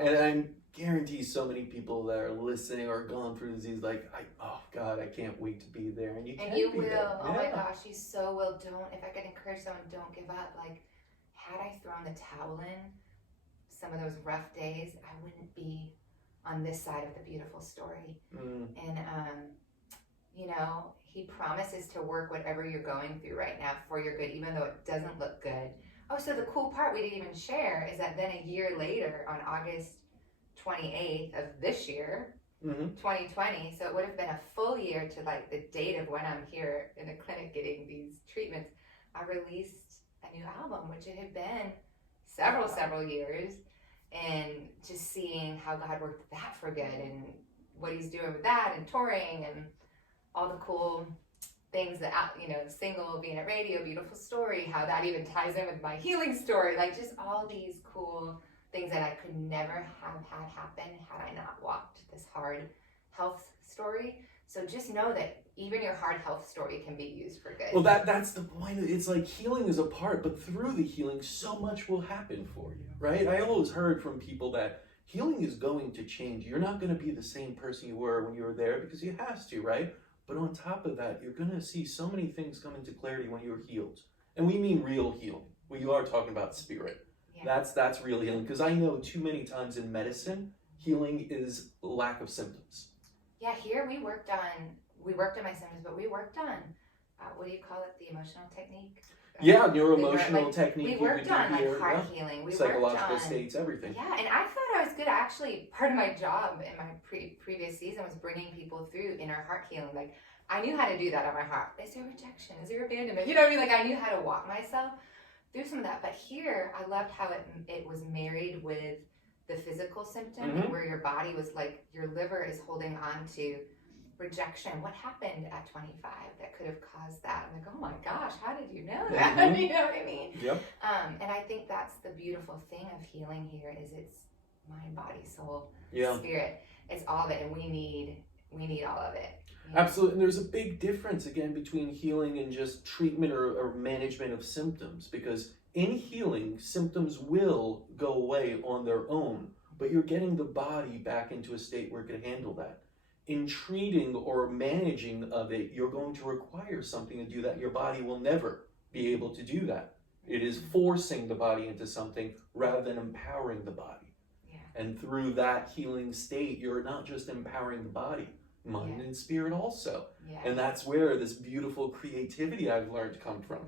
And I guarantee so many people that are listening or gone through disease, like, oh God, I can't wait to be there. And you can be will. there. Oh my gosh, you so will. Don't, if I could encourage someone, don't give up. Like, had I thrown the towel in some of those rough days, I wouldn't be on this side of the beautiful story. And, you know, he promises to work whatever you're going through right now for your good, even though it doesn't look good. Oh, so the cool part we didn't even share is that then a year later, on August 28th of this year, 2020, so it would have been a full year to like the date of when I'm here in the clinic getting these treatments, I released a new album, which it had been several years, and just seeing how God worked that for good and what he's doing with that and touring and all the cool things that, you know, single, being at radio, beautiful story, how that even ties in with my healing story, like just all these cool things that I could never have had happen had I not walked this hard health story. So just know that even your hard health story can be used for good. Well, that's the point. It's like healing is a part, but through the healing, so much will happen for you, right? I always heard from people that healing is going to change. You're not going to be the same person you were when you were there because you have to, right? But on top of that, you're going to see so many things come into clarity when you're healed. And we mean real healing. We are talking about spirit. Yeah. That's real healing. Because I know too many times in medicine, healing is lack of symptoms. Yeah, here we worked on my symptoms, but we worked on, what do you call it, the emotional technique? Yeah, neuroemotional technique. We worked on like heart healing. We psychological states, everything. Yeah, and I thought I was good. Actually, part of my job in my previous season was bringing people through inner heart healing. Like, I knew how to do that on my heart. Is there rejection? Is there abandonment? You know what I mean? Like, I knew how to walk myself through some of that. But here, I loved how it was married with the physical symptom, and where your body was like, your liver is holding on to rejection. What happened at 25 that could have caused that? I'm like, oh my gosh, how did you know that? You know what I mean? Yep. And I think that's the beautiful thing of healing here is it's mind, body, soul, spirit. It's all of it, and we need all of it. Absolutely. And there's a big difference again between healing and just treatment or management of symptoms, because in healing, symptoms will go away on their own, but you're getting the body back into a state where it can handle that. In treating or managing of it, you're going to require something to do that. Your body will never be able to do that. It is forcing the body into something rather than empowering the body. Yeah. And through that healing state, you're not just empowering the body, mind and spirit also. Yeah. And that's where this beautiful creativity I've learned come from.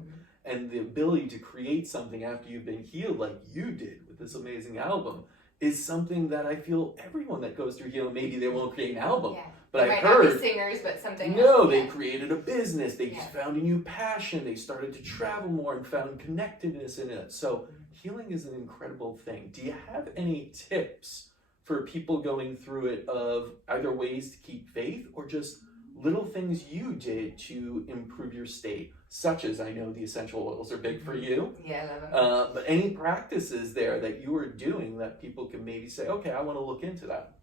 And the ability to create something after you've been healed, like you did with this amazing album, is something that I feel everyone that goes through healing, maybe they won't create an album, but I heard not be singers, but something else. They created a business, they found a new passion, they started to travel more and found connectedness in it. So healing is an incredible thing. Do you have any tips for people going through it of either ways to keep faith or just little things you did to improve your state, such as, I know the essential oils are big for you. Yeah, I love them. But any practices there that you were doing that people can maybe say, okay, I want to look into that?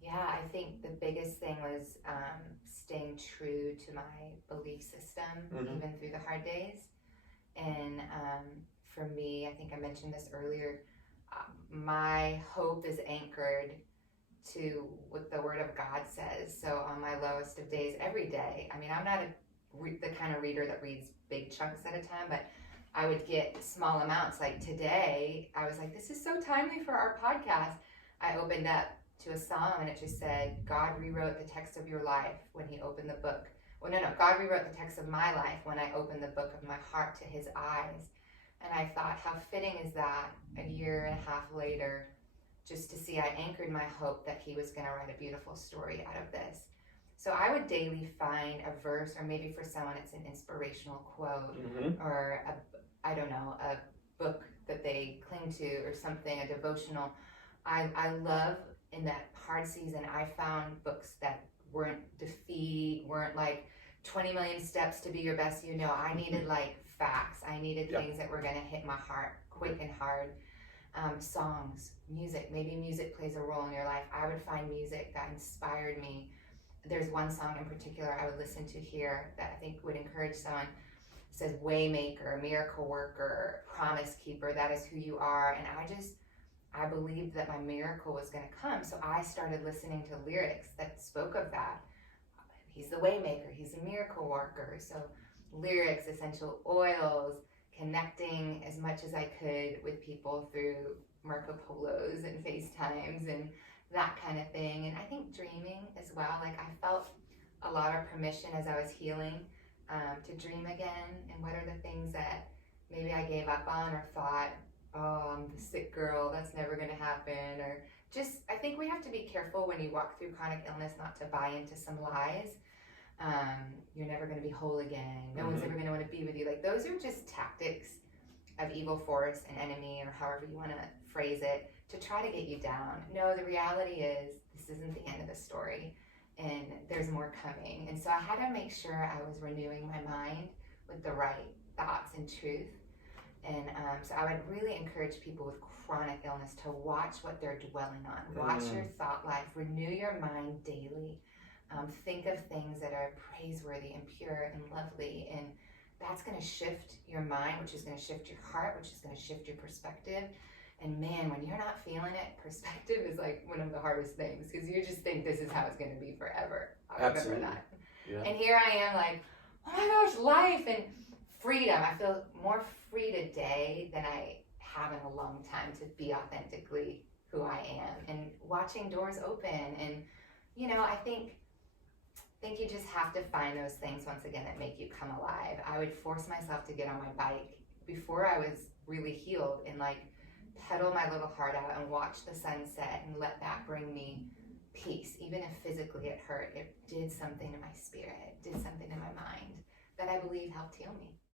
Yeah, I think the biggest thing was staying true to my belief system, even through the hard days. And for me, I think I mentioned this earlier, my hope is anchored to what the Word of God says. So on my lowest of days, every day, I mean, I'm not the kind of reader that reads big chunks at a time, but I would get small amounts. Like today, I was like, this is so timely for our podcast. I opened up to a song and it just said, God rewrote the text of your life when he opened the book. Well, no, God rewrote the text of my life when I opened the book of my heart to his eyes. And I thought, how fitting is that a year and a half later, just to see I anchored my hope that he was going to write a beautiful story out of this. So I would daily find a verse, or maybe for someone it's an inspirational quote, or a book that they cling to, or something, a devotional. I love, in that hard season, I found books that weren't like 20 million steps to be your best you know. I needed like facts. I needed things that were going to hit my heart quick and hard. Songs, music, maybe music plays a role in your life. I would find music that inspired me. There's one song in particular I would listen to here that I think would encourage someone. It says, Waymaker, miracle worker, promise keeper, that is who you are. And I believed that my miracle was going to come. So I started listening to lyrics that spoke of that. He's the waymaker, he's a miracle worker. So lyrics, essential oils, connecting as much as I could with people through Marco Polos and FaceTimes and that kind of thing. And I think dreaming as well. Like I felt a lot of permission as I was healing to dream again. And what are the things that maybe I gave up on or thought, oh, I'm the sick girl, that's never going to happen. Or just, I think we have to be careful when you walk through chronic illness not to buy into some lies. You're never going to be whole again. No one's ever going to want to be with you. Like those are just tactics of evil force and enemy, or however you want to phrase it, to try to get you down. No, the reality is this isn't the end of the story, and there's more coming. And so I had to make sure I was renewing my mind with the right thoughts and truth. And so I would really encourage people with chronic illness to watch what they're dwelling on. Watch your thought life. Renew your mind daily. Think of things that are praiseworthy and pure and lovely. And that's going to shift your mind, which is going to shift your heart, which is going to shift your perspective. And man, when you're not feeling it, perspective is like one of the hardest things, because you just think this is how it's going to be forever. I remember that. Yeah. And here I am like, oh my gosh, life and freedom. I feel more free today than I have in a long time to be authentically who I am, and watching doors open. And, you know, I think you just have to find those things, once again, that make you come alive. I would force myself to get on my bike before I was really healed and like pedal my little heart out and watch the sunset and let that bring me peace. Even if physically it hurt, it did something to my spirit, it did something to my mind that I believe helped heal me.